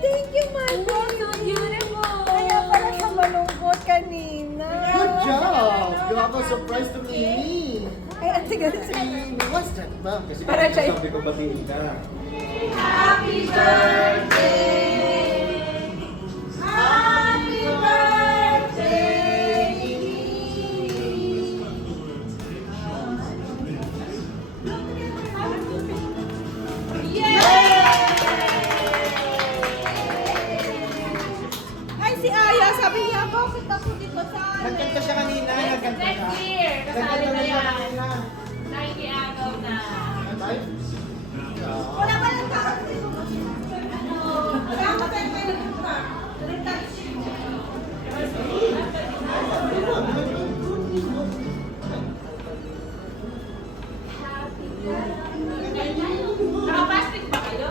thank you, Mother. Oh, so beautiful. Kaya pala siya malungkot kanina. Good job! You have a surprise to Mimi! Ay, ate ganun siya. Mimi, what's that ba? Kasi Para siya- sabi ko batiin ka. Happy birthday! Happy birthday! Ay, si Aya, sabi niya, bakit ako dito sa Nagkanta siya kanina, nagkanta siya. Next year, kasali Nagkanta na siya yan. kanina. Nakikiagaw na. Ay? Wala pa lang tao. Wala pa tayo may nagpunta. Nakaplastic ba kayo?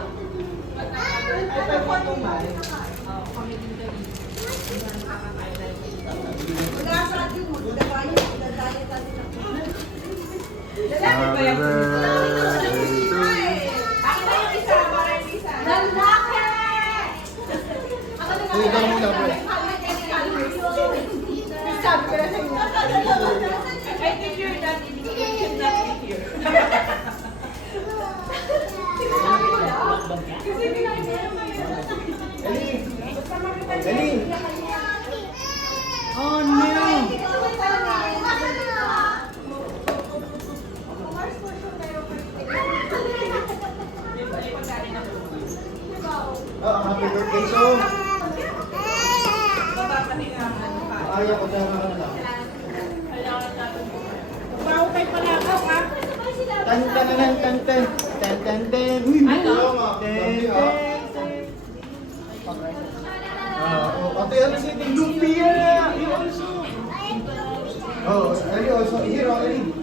Wala sa atin mo. Dadayo. Dadayo natin ako. Happy birthday to Ako na yung isa, para yung isa. Lalaki! Ako na Ay, ikaw muna, bro. Sabi ko na sa inyo. I think you're not in here. Galing! Oh no! Oh, happy birthday, so! Ayaw ko tayo na lang. Mahukay pala ako, ha? Tan tan tan tan tan tan tan tan. Ano? Ate, ano si Lumpia? You also. Oh, Ali also. Here, Ali.